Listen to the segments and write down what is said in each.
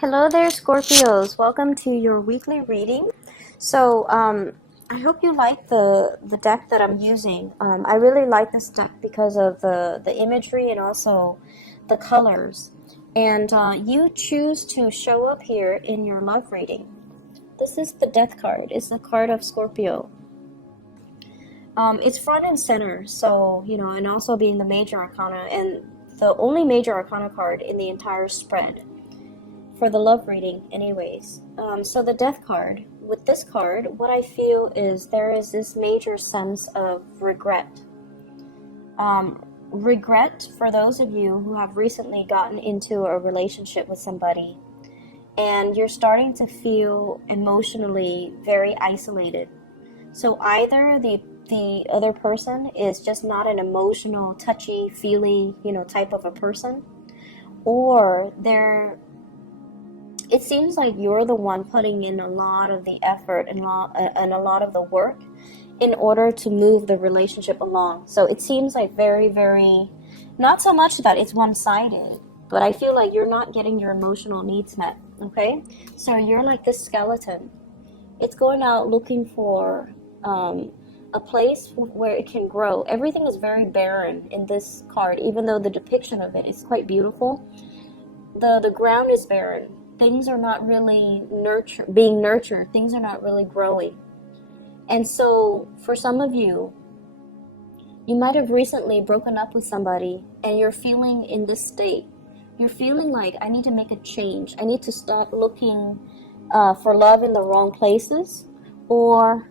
Hello there, Scorpios. Welcome to your weekly reading. So, I hope you like the deck that I'm using. I really like this deck because of the imagery and also the colors. And you choose to show up here in your love reading. This is the Death card. It's the card of Scorpio. It's front and center, so, and also being the major arcana and the only major arcana card in the entire spread. For the love reading anyways. So the Death card, with this card, what I feel is there is this major sense of regret. Regret for those of you who have recently gotten into a relationship with somebody and you're starting to feel emotionally very isolated. So either the other person is just not an emotional, touchy-feely, type of a person, or it seems like you're the one putting in a lot of the effort and a lot of the work in order to move the relationship along. So it seems like very, very, not so much that it's one-sided, but I feel like you're not getting your emotional needs met, okay? So you're like this skeleton. It's going out looking for a place where it can grow. Everything is very barren in this card, even though the depiction of it is quite beautiful. The ground is barren. Things are not really being nurtured. Things are not really growing. And so for some of you, you might have recently broken up with somebody and you're feeling in this state. You're feeling like, I need to make a change. I need to stop looking for love in the wrong places. Or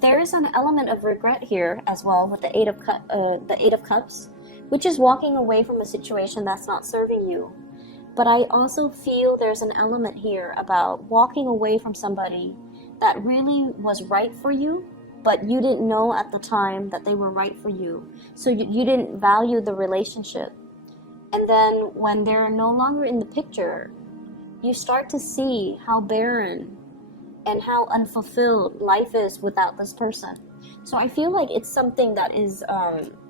there is an element of regret here as well with the Eight of Cups, which is walking away from a situation that's not serving you. But I also feel there's an element here about walking away from somebody that really was right for you, but you didn't know at the time that they were right for you. So you didn't value the relationship. And then when they're no longer in the picture, you start to see how barren and how unfulfilled life is without this person. So I feel like it's something that is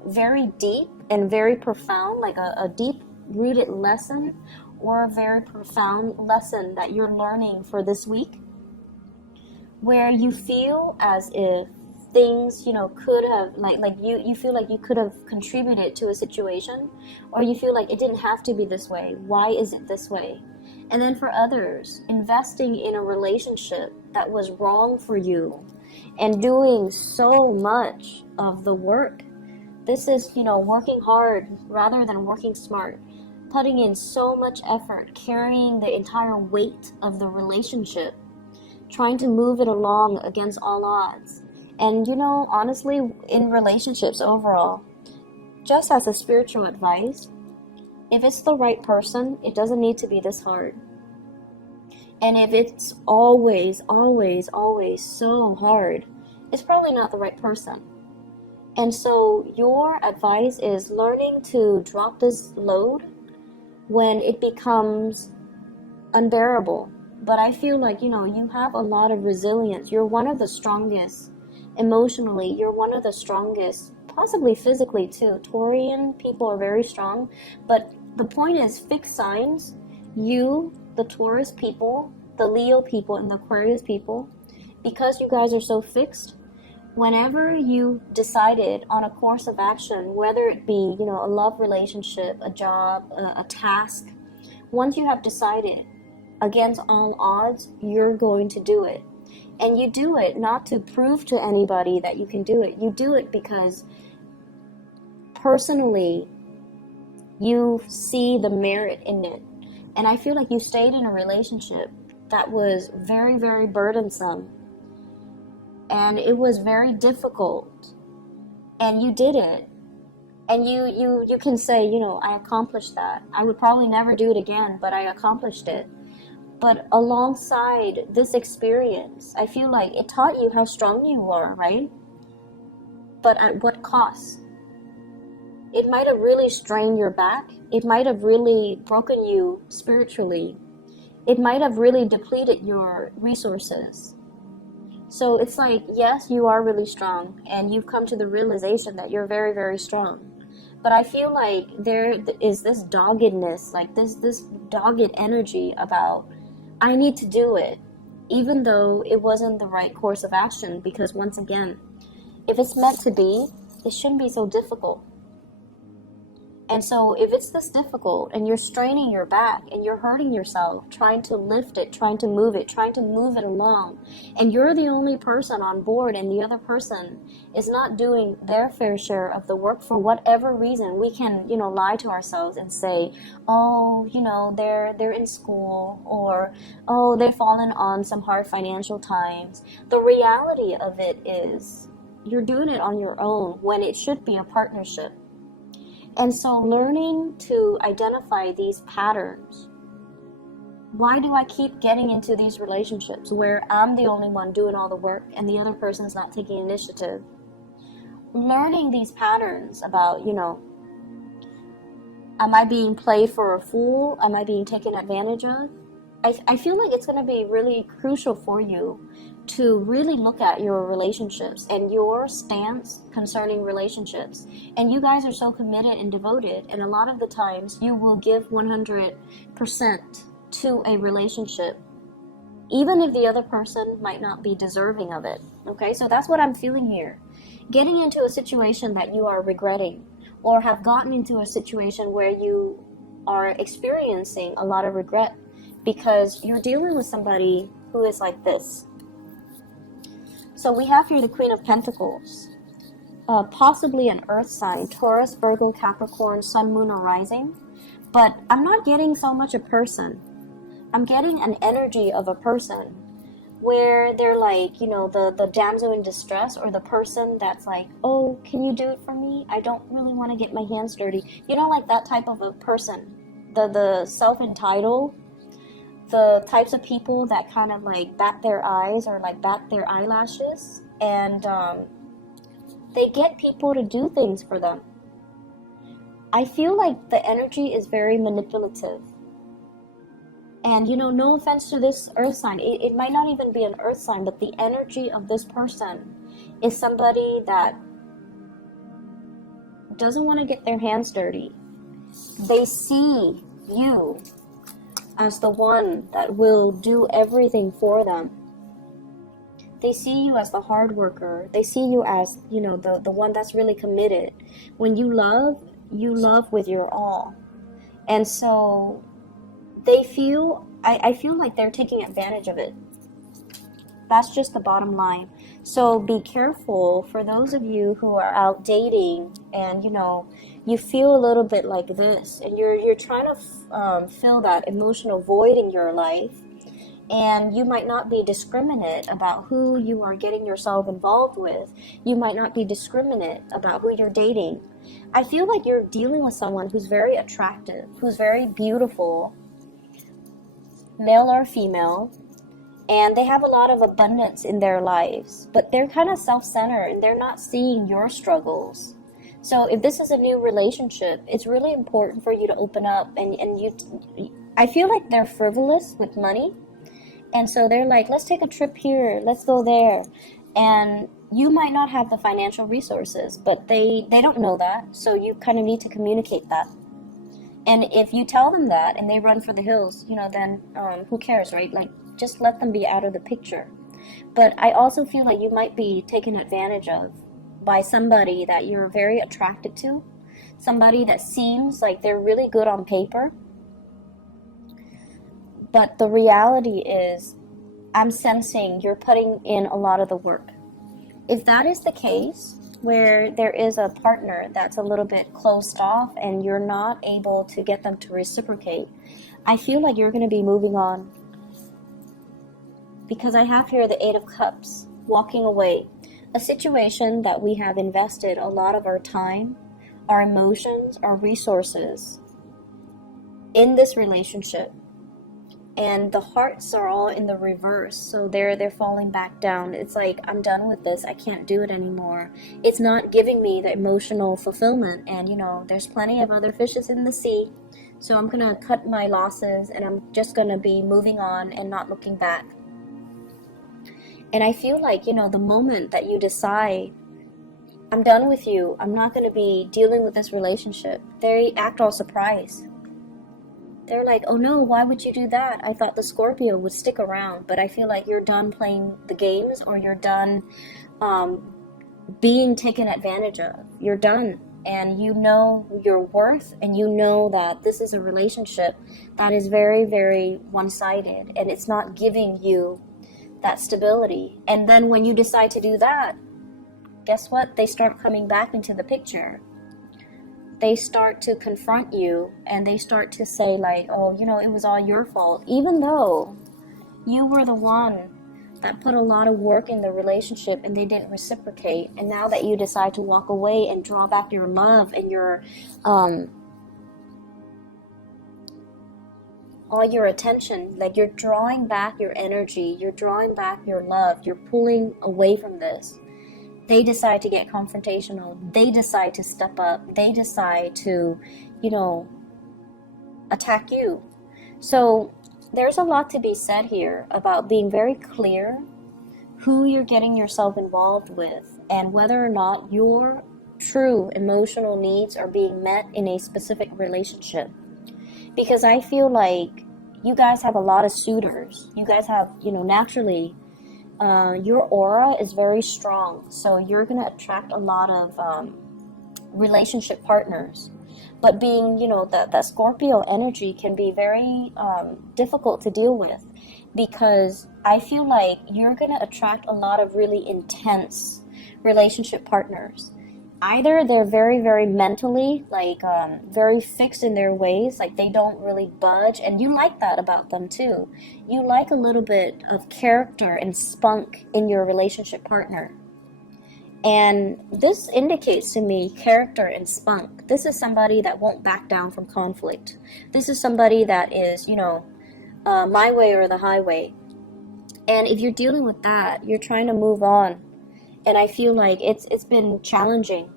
very deep and very profound, like a deep-rooted lesson, or a very profound lesson that you're learning for this week, where you feel as if things, could have, you feel like you could have contributed to a situation, or you feel like it didn't have to be this way. Why is it this way? And then for others, investing in a relationship that was wrong for you and doing so much of the work. This is, working hard rather than working smart. Putting in so much effort, carrying the entire weight of the relationship, trying to move it along against all odds. And honestly, in relationships overall, just as a spiritual advice, if it's the right person, it doesn't need to be this hard. And if it's always, always, always so hard, it's probably not the right person. And so your advice is learning to drop this load when it becomes unbearable. But I feel like, you have a lot of resilience. You're one of the strongest emotionally. You're one of the strongest, possibly physically too. Taurian people are very strong. But the point is, fixed signs, you, the Taurus people, the Leo people, and the Aquarius people, because you guys are so fixed, whenever you decided on a course of action, whether it be, a love relationship, a job, a task, once you have decided against all odds, you're going to do it. And you do it not to prove to anybody that you can do it. You do it because personally, you see the merit in it. And I feel like you stayed in a relationship that was very, very burdensome. And it was very difficult, and you did it, and you can say, I accomplished that. I would probably never do it again, but I accomplished it. But alongside this experience, I feel like it taught you how strong you are, right? But at what cost? It might have really strained your back. It might have really broken you spiritually. It might have really depleted your resources. So it's like, yes, you are really strong, and you've come to the realization that you're very, very strong. But I feel like there is this doggedness, like this dogged energy about I need to do it, even though it wasn't the right course of action, because once again, if it's meant to be, it shouldn't be so difficult. And so if it's this difficult and you're straining your back and you're hurting yourself, trying to lift it, trying to move it along, and you're the only person on board and the other person is not doing their fair share of the work for whatever reason, we can, lie to ourselves and say, oh, they're in school, or, oh, they've fallen on some hard financial times. The reality of it is you're doing it on your own when it should be a partnership. And so learning to identify these patterns. Why do I keep getting into these relationships where I'm the only one doing all the work and the other person's not taking initiative? Learning these patterns about, am I being played for a fool? Am I being taken advantage of? I feel like it's going to be really crucial for you to really look at your relationships and your stance concerning relationships. And you guys are so committed and devoted, and a lot of the times you will give 100% to a relationship, even if the other person might not be deserving of it. Okay, so that's what I'm feeling here. Getting into a situation that you are regretting, or have gotten into a situation where you are experiencing a lot of regret because you're dealing with somebody who is like this. So we have here the Queen of Pentacles, possibly an earth sign, Taurus, Virgo, Capricorn, Sun, Moon, or Rising. But I'm not getting so much a person. I'm getting an energy of a person where they're like, the damsel in distress, or the person that's like, oh, can you do it for me? I don't really want to get my hands dirty. Like that type of a person, the self-entitled, the types of people that kind of like bat their eyes or like bat their eyelashes, and they get people to do things for them. I feel like the energy is very manipulative. And no offense to this earth sign, it might not even be an earth sign, but the energy of this person is somebody that doesn't want to get their hands dirty. They see you as the one that will do everything for them. They see you as the hard worker. They see you as, the one that's really committed. When you love with your all. And so they feel, I feel like they're taking advantage of it. That's just the bottom line. So be careful for those of you who are out dating and, you feel a little bit like this, and you're trying to fill that emotional void in your life, and you might not be discriminate about who you are getting yourself involved with. You might not be discriminate about who you're dating. I feel like you're dealing with someone who's very attractive, who's very beautiful, male or female, and they have a lot of abundance in their lives, but they're kind of self-centered and they're not seeing your struggles. So if this is a new relationship, it's really important for you to open up, and I feel like they're frivolous with money. And so they're like, let's take a trip here, let's go there. And you might not have the financial resources, but they don't know that. So you kind of need to communicate that. And if you tell them that and they run for the hills, then who cares, right? Like, just let them be out of the picture. But I also feel like you might be taken advantage of by somebody that you're very attracted to, somebody that seems like they're really good on paper. But the reality is, I'm sensing you're putting in a lot of the work. If that is the case, where there is a partner that's a little bit closed off and you're not able to get them to reciprocate, I feel like you're going to be moving on. Because I have here the Eight of Cups, walking away. A situation that we have invested a lot of our time, our emotions, our resources in this relationship. And the hearts are all in the reverse, so they're falling back down. It's like, I'm done with this, I can't do it anymore. It's not giving me the emotional fulfillment, and there's plenty of other fishes in the sea, so I'm gonna cut my losses and I'm just gonna be moving on and not looking back. And I feel like, the moment that you decide, I'm done with you, I'm not gonna be dealing with this relationship, they act all surprised. They're like, oh no, why would you do that? I thought the Scorpio would stick around, but I feel like you're done playing the games, or you're done being taken advantage of. You're done, and you know your worth, and you know that this is a relationship that is very, very one-sided, and it's not giving you that stability. And then when you decide to do that, guess what? They start coming back into the picture. They start to confront you, and they start to say like, oh, you know, it was all your fault, even though you were the one that put a lot of work in the relationship and they didn't reciprocate. And now that you decide to walk away and draw back your love and your all your attention, like you're drawing back your energy, you're drawing back your love, you're pulling away from this. They decide to get confrontational. They decide to step up. They decide to, you know, attack you. So there's a lot to be said here about being very clear who you're getting yourself involved with, and whether or not your true emotional needs are being met in a specific relationship. Because I feel like you guys have a lot of suitors. You guys have, you know, naturally, your aura is very strong. So you're going to attract a lot of relationship partners. But being, you know, that Scorpio energy can be very difficult to deal with, because I feel like you're going to attract a lot of really intense relationship partners. Either they're very, very mentally, like very fixed in their ways, like they don't really budge, and you like that about them too. You like a little bit of character and spunk in your relationship partner. And this indicates to me character and spunk. This is somebody that won't back down from conflict. This is somebody that is, you know, my way or the highway. And if you're dealing with that, you're trying to move on. And I feel like it's been challenging.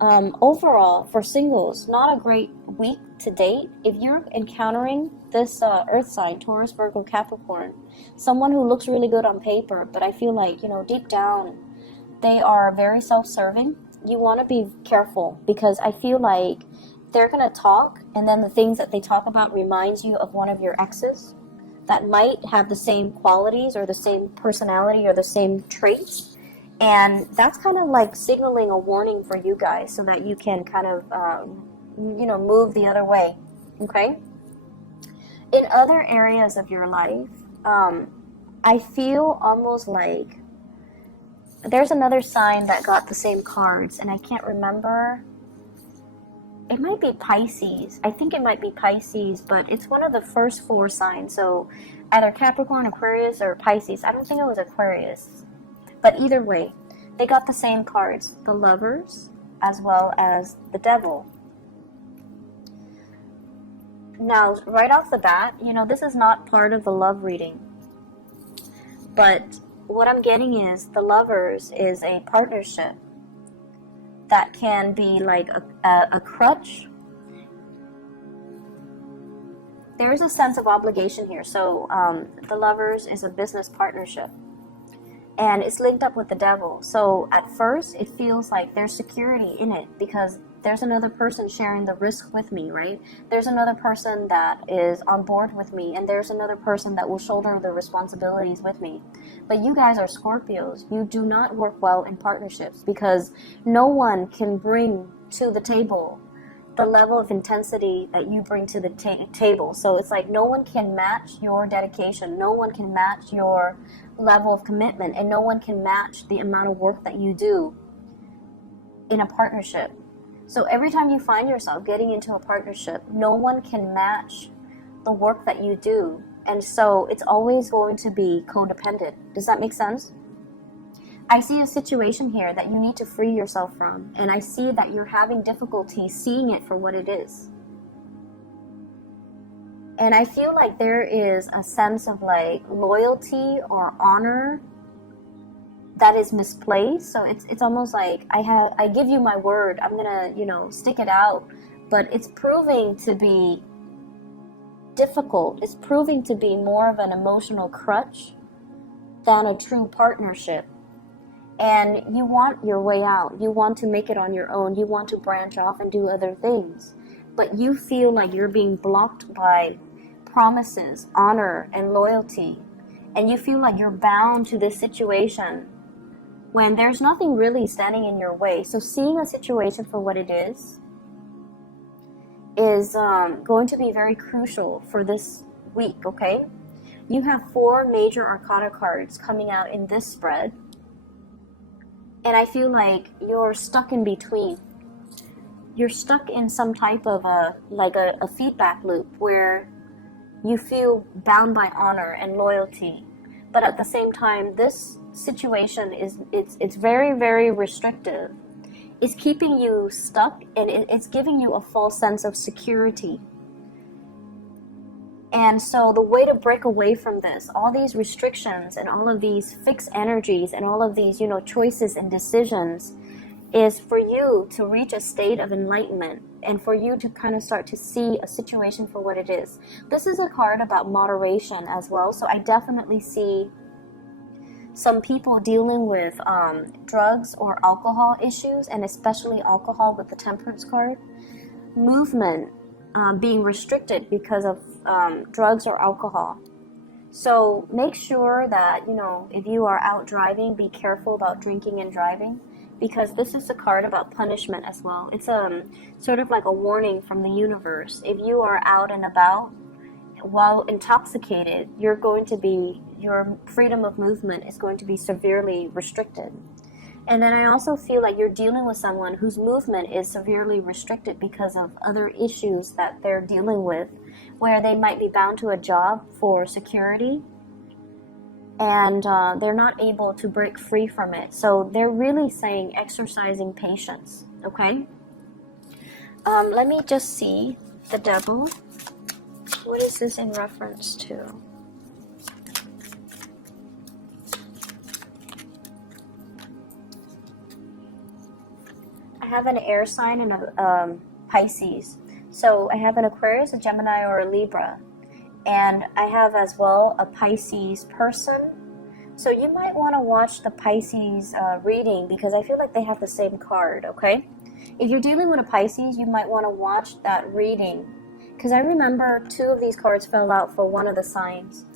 Overall, for singles, not a great week to date. If you're encountering this earth sign, Taurus, Virgo, Capricorn, someone who looks really good on paper, but I feel like, you know, deep down, they are very self-serving. You want to be careful, because I feel like they're going to talk, and then the things that they talk about reminds you of one of your exes that might have the same qualities or the same personality or the same traits. And that's kind of like signaling a warning for you guys, so that you can kind of, you know, move the other way, okay? In other areas of your life, I feel almost like there's another sign that got the same cards, and I can't remember. It might be Pisces. I think it might be Pisces, but it's one of the first four signs. So either Capricorn, Aquarius, or Pisces. I don't think it was Aquarius. But either way, they got the same cards, the Lovers as well as the Devil. Now, right off the bat, you know, this is not part of the love reading. But what I'm getting is the Lovers is a partnership that can be like a crutch. There's a sense of obligation here. So the Lovers is a business partnership, and it's linked up with the Devil. So at first it feels like there's security in it, because there's another person sharing the risk with me, right? There's another person that is on board with me, and there's another person that will shoulder the responsibilities with me. But you guys are Scorpios. You do not work well in partnerships, because no one can bring to the table the level of intensity that you bring to the table. So it's like no one can match your dedication. No one can match your level of commitment, and no one can match the amount of work that you do in a partnership. So every time you find yourself getting into a partnership, no one can match the work that you do. And so it's always going to be codependent. Does that make sense? I see a situation here that you need to free yourself from. And I see that you're having difficulty seeing it for what it is. And I feel like there is a sense of like loyalty or honor that is misplaced. So it's almost like I give you my word, I'm gonna, you know, stick it out, but it's proving to be difficult. It's proving to be more of an emotional crutch than a true partnership. And you want your way out. You want to make it on your own. You want to branch off and do other things. but you feel like you're being blocked by promises, honor, and loyalty. And you feel like you're bound to this situation when there's nothing really standing in your way. So seeing a situation for what it is going to be very crucial for this week, okay? You have 4 major arcana cards coming out in this spread. And I feel like you're stuck in between. You're stuck in some type of a feedback loop where you feel bound by honor and loyalty. But at the same time, this situation it's very, very restrictive. It's keeping you stuck, and it's giving you a false sense of security. And so the way to break away from this, all these restrictions and all of these fixed energies and all of these, choices and decisions, is for you to reach a state of enlightenment and for you to kind of start to see a situation for what it is. This is a card about moderation as well. So I definitely see some people dealing with drugs or alcohol issues, and especially alcohol with the Temperance card. Movement being restricted because of drugs or alcohol. So make sure that, if you are out driving, be careful about drinking and driving, because this is a card about punishment as well. It's sort of like a warning from the universe. If you are out and about while intoxicated, your freedom of movement is going to be severely restricted. And then I also feel like you're dealing with someone whose movement is severely restricted because of other issues that they're dealing with, where they might be bound to a job for security, and they're not able to break free from it. So they're really saying exercising patience, okay? Let me just see the Devil. What is this in reference to? I have an air sign and a Pisces. So I have an Aquarius, a Gemini, or a Libra. And I have as well a Pisces person. So you might want to watch the Pisces reading, because I feel like they have the same card, okay? If you're dealing with a Pisces, you might want to watch that reading, because I remember 2 of these cards fell out for one of the signs.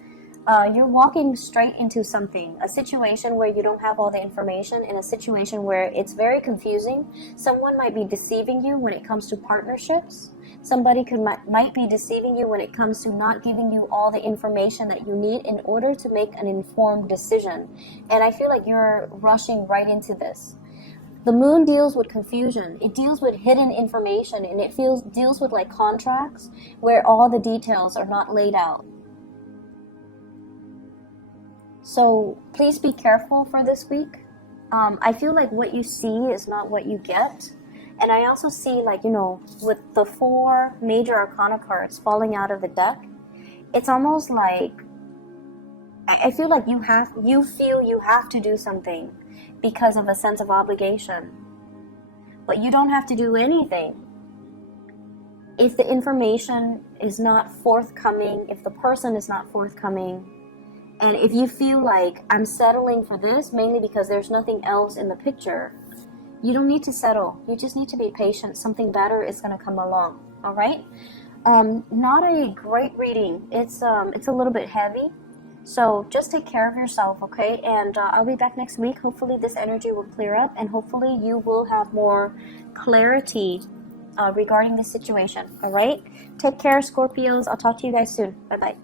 You're walking straight into something, a situation where you don't have all the information, in a situation where it's very confusing. Someone might be deceiving you when it comes to partnerships. Somebody might be deceiving you when it comes to not giving you all the information that you need in order to make an informed decision. And I feel like you're rushing right into this. The moon deals with confusion. It deals with hidden information, and it deals with like contracts where all the details are not laid out. So please be careful for this week. I feel like what you see is not what you get. And I also see, with the 4 major arcana cards falling out of the deck, it's almost like, I feel like you feel you have to do something because of a sense of obligation. But you don't have to do anything. If the information is not forthcoming, if the person is not forthcoming, and if you feel like I'm settling for this mainly because there's nothing else in the picture, you don't need to settle. You just need to be patient. Something better is going to come along. All right? Not a great reading. It's a little bit heavy. So just take care of yourself, okay? And I'll be back next week. Hopefully this energy will clear up, and hopefully you will have more clarity regarding this situation. All right? Take care, Scorpios. I'll talk to you guys soon. Bye-bye.